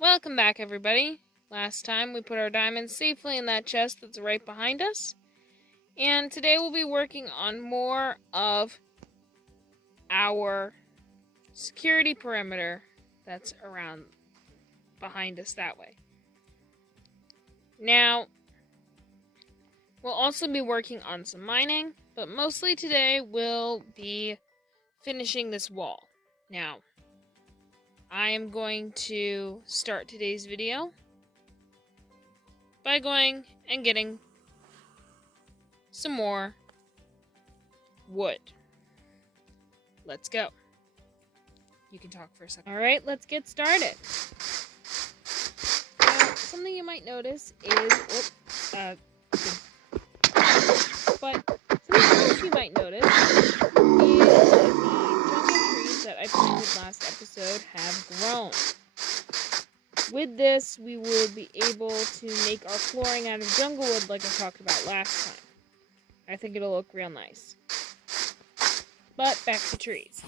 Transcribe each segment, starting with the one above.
Welcome back, everybody. Last time we put our diamonds safely in that chest that's right behind us. And today we'll be working on more of our security perimeter that's around behind us that way. Now, we'll also be working on some mining, but mostly today we'll be finishing this wall. Now, I am going to start today's video by going and getting some more wood. Let's go. You can talk for a second. Alright, let's get started. Now, something you might notice is... something else you might notice is the jungle trees that I planted last episode have grown. With this, we will be able to make our flooring out of jungle wood like I talked about last time. I think it'll look real nice. But back to trees.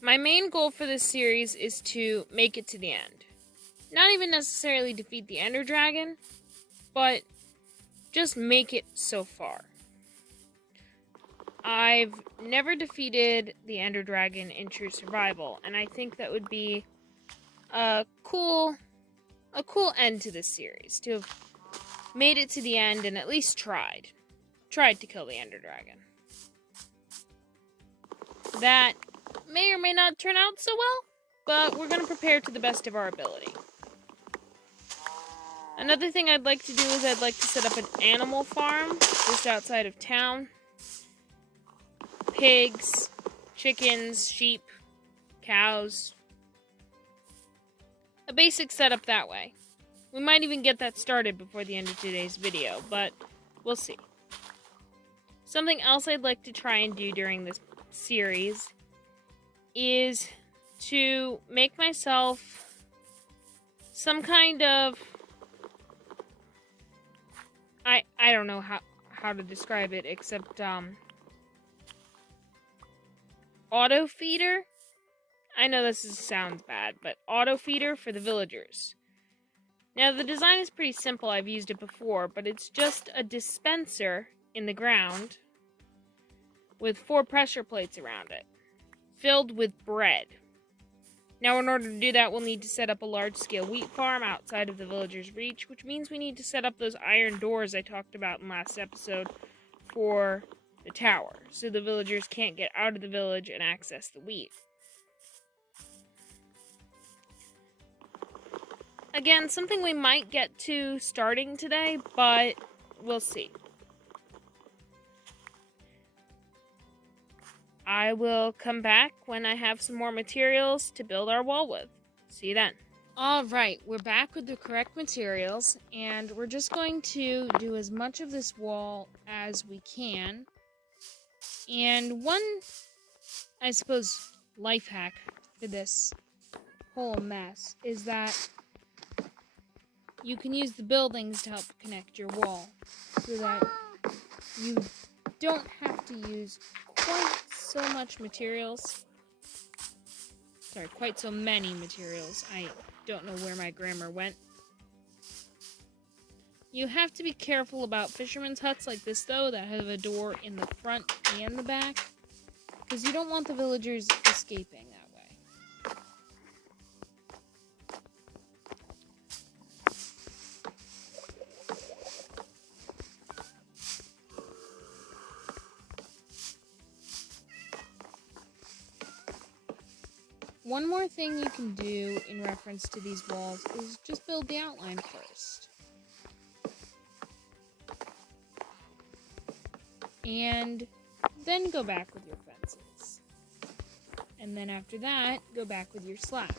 My main goal for this series is to make it to the end. Not even necessarily defeat the Ender Dragon, but just make it so far. I've never defeated the Ender Dragon in true survival, and I think that would be a cool end to this series, to have made it to the end and at least tried to kill the Ender Dragon. That may or may not turn out so well, but we're going to prepare to the best of our ability. Another thing I'd like to do is I'd like to set up an animal farm just outside of town. Pigs, chickens, sheep, cows. A basic setup that way. We might even get that started before the end of today's video, but we'll see. Something else I'd like to try and do during this series is to make myself some kind of... I don't know how to describe it except auto feeder. I know this sounds bad, but auto feeder for the villagers. Now the design is pretty simple, I've used it before, but it's just a dispenser in the ground with 4 pressure plates around it, filled with bread. Now in order to do that, we'll need to set up a large-scale wheat farm outside of the villagers' reach, which means we need to set up those iron doors I talked about in last episode for the tower, so the villagers can't get out of the village and access the wheat. Again, something we might get to starting today, but we'll see. I will come back when I have some more materials to build our wall with. See you then. Alright, we're back with the correct materials, and we're just going to do as much of this wall as we can. And one, I suppose, life hack for this whole mess is that you can use the buildings to help connect your wall, so that you don't have to use quite so many materials. I don't know where my grammar went. You have to be careful about fishermen's huts like this, though, that have a door in the front and the back, because you don't want the villagers escaping that way. One more thing you can do in reference to these walls is just build the outline first. And then go back with your fences. And then after that, go back with your slabs.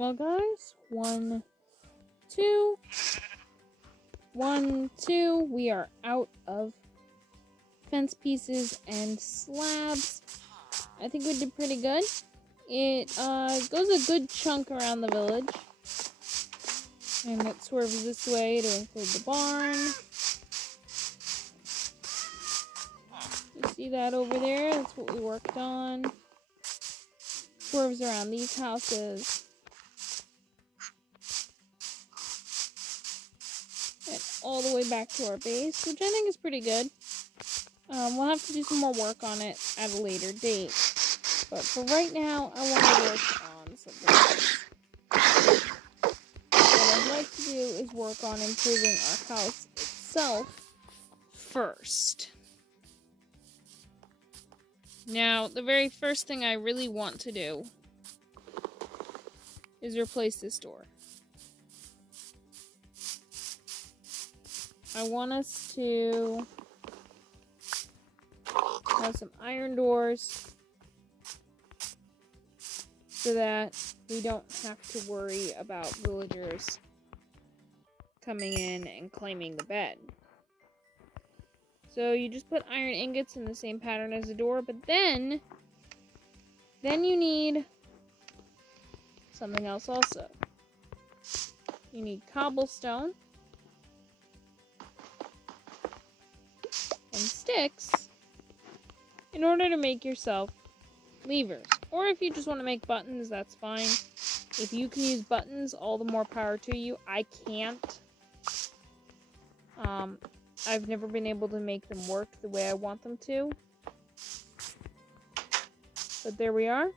Well, guys, 1, 2, 1, 2. We are out of fence pieces and slabs. I think we did pretty good. It goes a good chunk around the village. And it swerves this way to include the barn. You see that over there? That's what we worked on. Swerves around these houses. And all the way back to our base, which I think is pretty good. We'll have to do some more work on it at a later date. But for right now, I want to work on something else. What I'd like to do is work on improving our house itself first. Now, the very first thing I really want to do is replace this door. I want us to have some iron doors so that we don't have to worry about villagers coming in and claiming the bed. So you just put iron ingots in the same pattern as the door, but then you need something else also. You need cobblestone and sticks in order to make yourself levers. Or if you just want to make buttons, that's fine. If you can use buttons, all the more power to you. I can't. I've never been able to make them work the way I want them to. But there we are.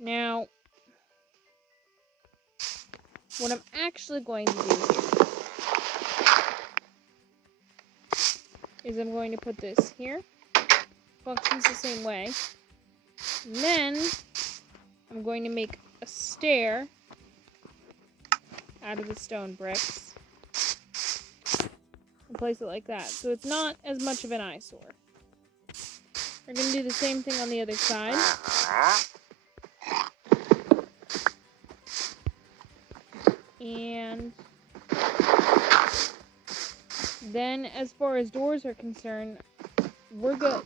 Now, what I'm actually going to do here is I'm going to put this here. Functions the same way. And then I'm going to make a stair out of the stone bricks and place it like that. So it's not as much of an eyesore. We're going to do the same thing on the other side. And then as far as doors are concerned, we're good.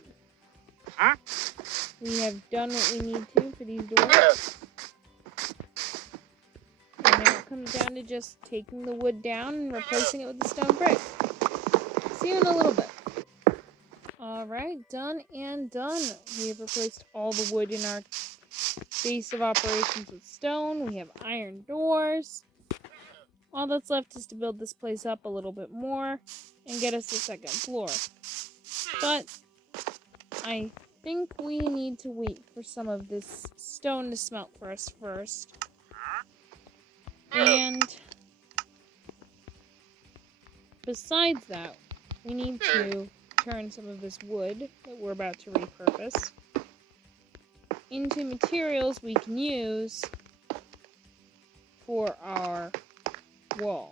We have done what we need to for these doors. And now it comes down to just taking the wood down and replacing it with the stone brick. See you in a little bit. Alright, done and done. We have replaced all the wood in our base of operations with stone. We have iron doors. All that's left is to build this place up a little bit more and get us a second floor. But I think we need to wait for some of this stone to smelt for us first. And besides that, we need to turn some of this wood that we're about to repurpose into materials we can use for our wall.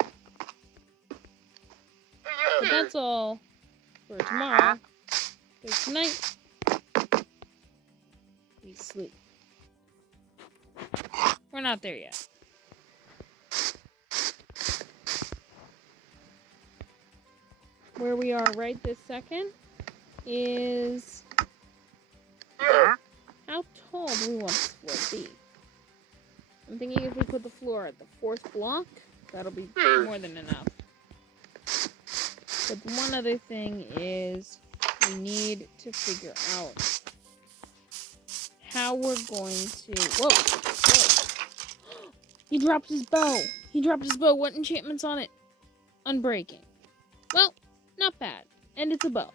But that's all for tomorrow. Because tonight, we sleep. We're not there yet. Where we are right this second is how tall do we want this floor to be? I'm thinking if we put the floor at the 4th block, that'll be more than enough. But the one other thing is we need to figure out how we're going to... Whoa! He dropped his bow! He dropped his bow! What enchantment's on it? Unbreaking. Well, not bad. And it's a bow.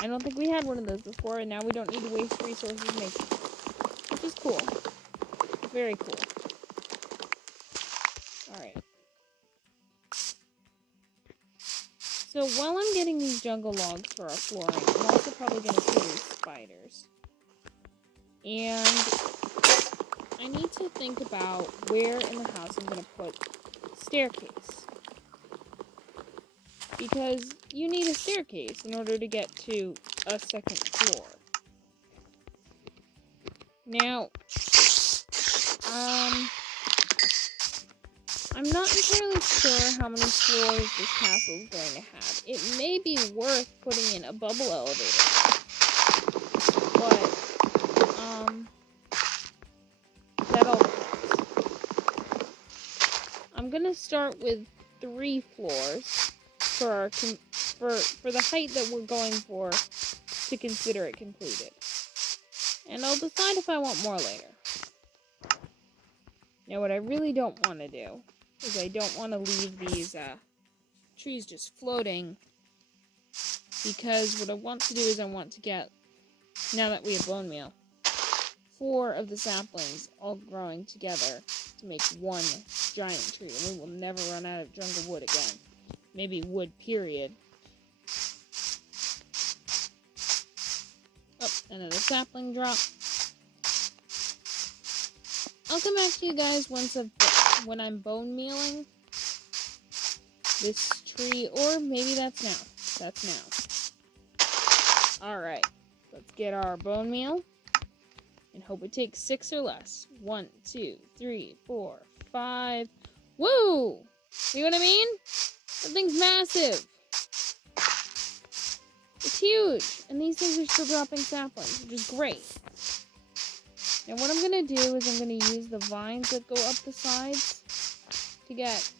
I don't think we had one of those before, and now we don't need to waste resources making it. Which is cool. Very cool. Alright. So while I'm getting these jungle logs for our flooring, I'm also probably going to kill these spiders. And I need to think about where in the house I'm going to put staircase. Because you need a staircase in order to get to a second floor. Now, I'm not entirely sure how many floors this castle is going to have. It may be worth putting in a bubble elevator. But, that all depends. I'm gonna start with 3 floors for our for the height that we're going for to consider it completed. And I'll decide if I want more later. Now, what I really don't want to do is I don't want to leave these trees just floating, because what I want to do is I want to get, now that we have bone meal, 4 of the saplings all growing together to make one giant tree, and we will never run out of jungle wood again. Maybe wood, period. Oh, another sapling drop. I'll come back to you guys when I'm bone mealing this tree, or maybe that's now. That's now. Alright, let's get our bone meal and hope it takes 6 or less. 1, 2, 3, 4, 5. Woo! See what I mean? That thing's massive. It's huge. And these things are still dropping saplings, which is great. Now what I'm going to do is I'm going to use the vines that go up the sides to get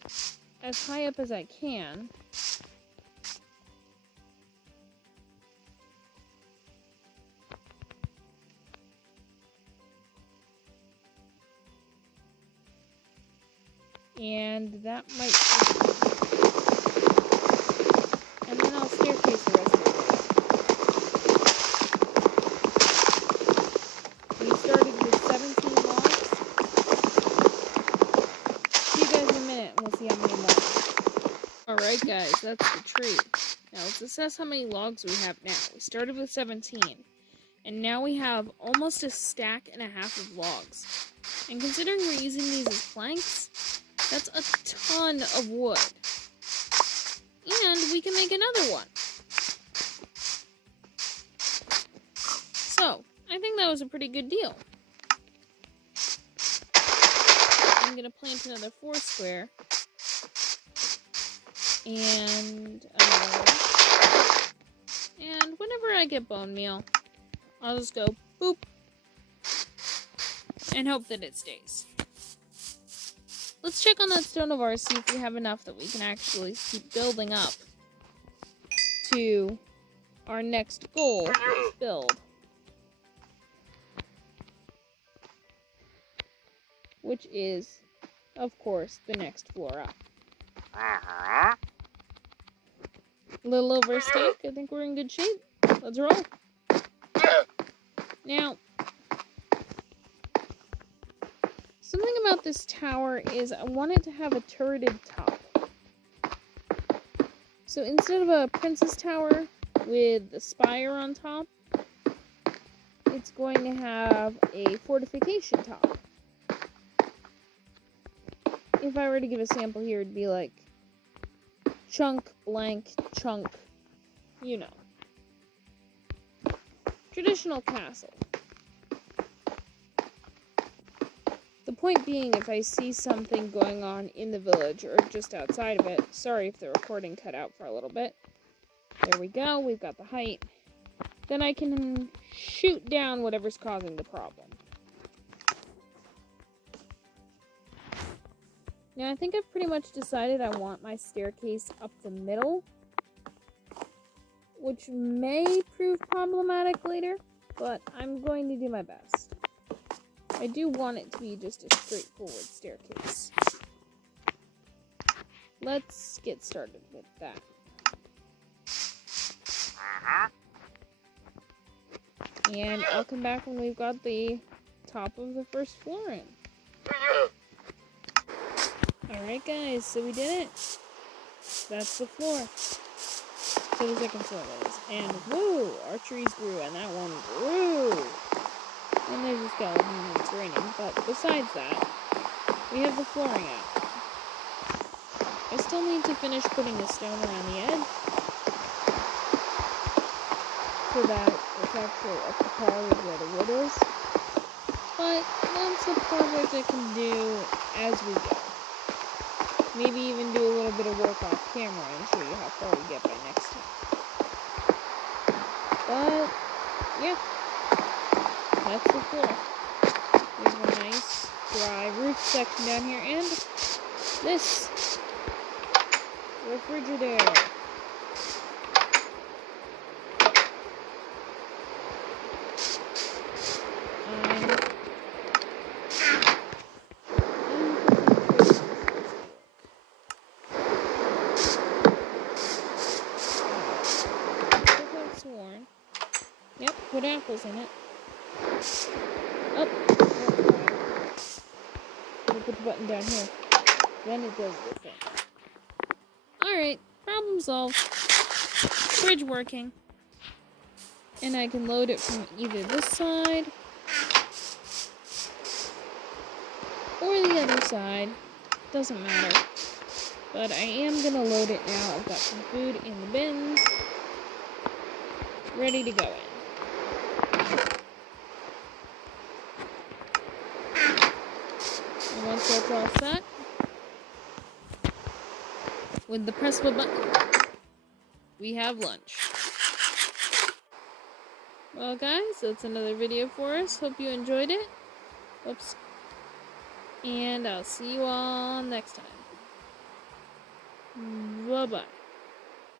as high up as I can. And that might... And then I'll staircase the rest of it. We started with 17 logs. See you guys in a minute and we'll see how many more. Alright guys, that's the tree. Now let's assess how many logs we have now. We started with 17. And now we have almost a stack and a half of logs. And considering we're using these as planks, that's a ton of wood. And we can make another one. So, I think that was a pretty good deal. I'm going to plant another 4 square. And whenever I get bone meal, I'll just go boop and hope that it stays. Let's check on that stone of ours, see if we have enough that we can actually keep building up to our next goal for this build. Which is, of course, the next floor up. A little over a stack. I think we're in good shape. Let's roll. Now, something about this tower is I want it to have a turreted top. So instead of a princess tower with the spire on top, it's going to have a fortification top. If I were to give a sample here, it'd be like chunk, blank, chunk, you know. Traditional castle. The point being, if I see something going on in the village or just outside of it, sorry if the recording cut out for a little bit. There we go, we've got the height. Then I can shoot down whatever's causing the problem. Now, I think I've pretty much decided I want my staircase up the middle, which may prove problematic later, but I'm going to do my best. I do want it to be just a straightforward staircase. Let's get started with that. And I'll come back when we've got the top of the first floor in. Alright guys, so we did it. That's the floor. So the second floor is. And whoa, our trees grew and that one grew. And there's a skeleton and it's raining. But besides that, we have the flooring out. I still need to finish putting the stone around the edge, so that it's actually up to par with where the wood is. But that's a project I can do as we go. Maybe even do a little bit of work off camera and show you how far we get by next time. But, yeah. That's the floor. There's a nice dry roof section down here, and this refrigerator. Sworn. Yep, put apples in it. Oh, we'll put the button down here. Then it does the thing. Alright, problem solved. Fridge working. And I can load it from either this side or the other side. Doesn't matter. But I am gonna load it now. I've got some food in the bins. Ready to go in. And once that's all set, with the press of a button, we have lunch. Well guys, that's another video for us. Hope you enjoyed it. Oops. And I'll see you all next time. Bye-bye.